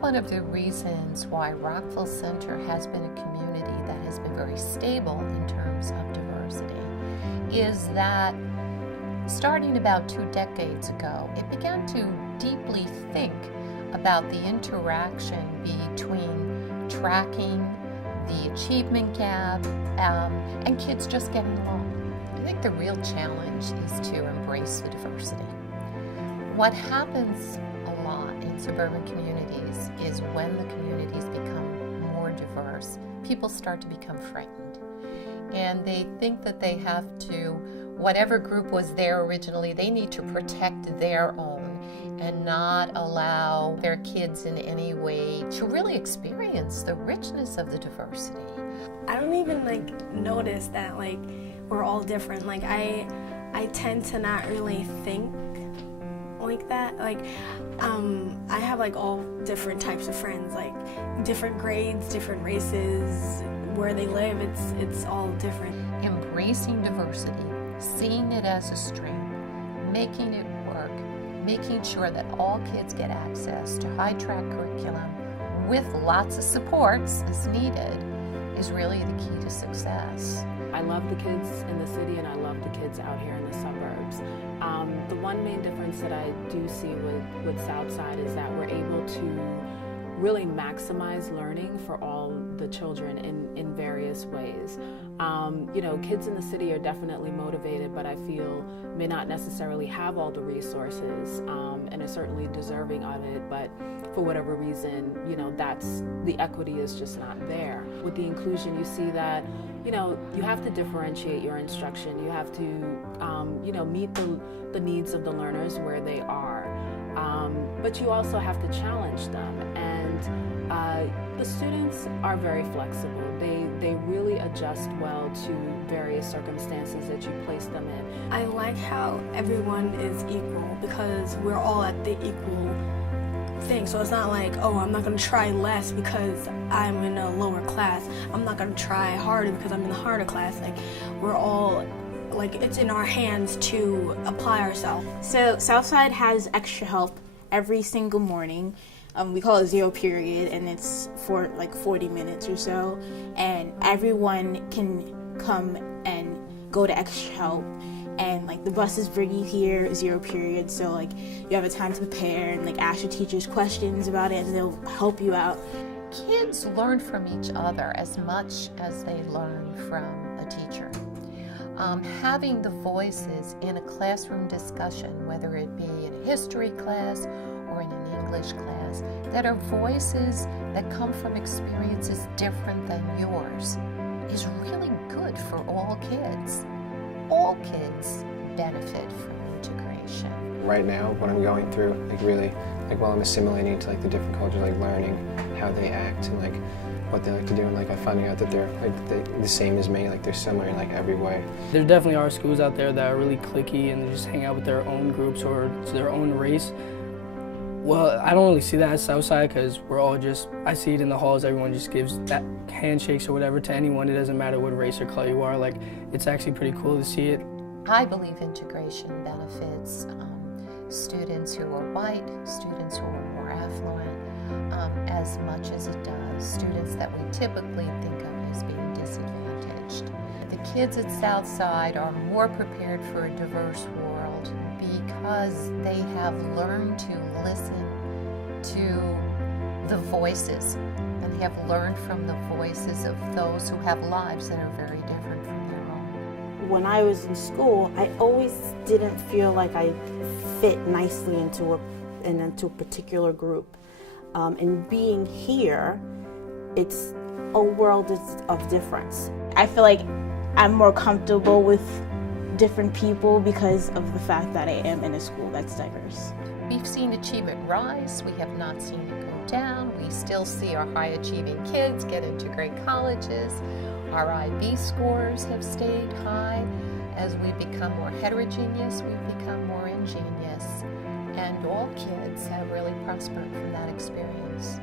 one of the reasons why Rockville Center has been a community that has been very stable in terms of diversity is that starting about 2 decades ago, it began to deeply think about the interaction between tracking the achievement gap and kids just getting along. I think the real challenge is to embrace the diversity. What happens a lot in suburban communities is when the communities become more diverse, people start to become frightened. And they think that they have to, whatever group was there originally, they need to protect their own and not allow their kids in any way to really experience the richness of the diversity. I don't even notice that we're all different. I tend to not really think like that. I have all different types of friends, different grades, different races, where they live, it's all different. Embracing diversity, seeing it as a strength, making it work, making sure that all kids get access to high-track curriculum with lots of supports as needed is really the key to success. I love the kids in the city and I love the kids out here in the suburbs. The one main difference that I do see with Southside is that we're able to really maximize learning for all the children in various ways. Kids in the city are definitely motivated, but I feel may not necessarily have all the resources and are certainly deserving of it, but for whatever reason, that's the equity is just not there. With the inclusion, you see that, you have to differentiate your instruction. You have to, meet the needs of the learners where they are. But you also have to challenge them. And the students are very flexible. They really adjust well to various circumstances that you place them in. I like how everyone is equal because we're all at the equal thing. So it's not oh, I'm not going to try less because I'm in a lower class. I'm not going to try harder because I'm in the harder class. We're all it's in our hands to apply ourselves. So Southside has extra help every single morning. We call it zero period, and it's for 40 minutes or so. And everyone can come and go to extra help. And the buses bring you here, zero period, so you have a time to prepare and ask your teachers questions about it, and they'll help you out. Kids learn from each other as much as they learn from a teacher. Having the voices in a classroom discussion, whether it be in a history class or in an English class, that are voices that come from experiences different than yours, is really good for all kids. All kids benefit from integration. Right now, what I'm going through, really, while I'm assimilating to the different cultures, learning how they act and what they like to do, and I'm finding out that they're the same as me, they're similar in every way. There definitely are schools out there that are really cliquey and they just hang out with their own groups or their own race. Well, I don't really see that at Southside because we're all I see it in the halls, everyone just gives that handshakes or whatever to anyone. It doesn't matter what race or color you are. It's actually pretty cool to see it. I believe integration benefits students who are white, students who are more affluent, as much as it does students that we typically think of as being disadvantaged. The kids at Southside are more prepared for a diverse world because they have learned to listen to the voices, and they have learned from the voices of those who have lives that are very different from their own. When I was in school, I always didn't feel like I fit nicely into a particular group. And being here, it's a world of difference. I feel like I'm more comfortable with different people because of the fact that I am in a school that's diverse. We've seen achievement rise. We have not seen it go down. We still see our high-achieving kids get into great colleges. Our IB scores have stayed high. As we become more heterogeneous, we've become more ingenious. And all kids have really prospered from that experience.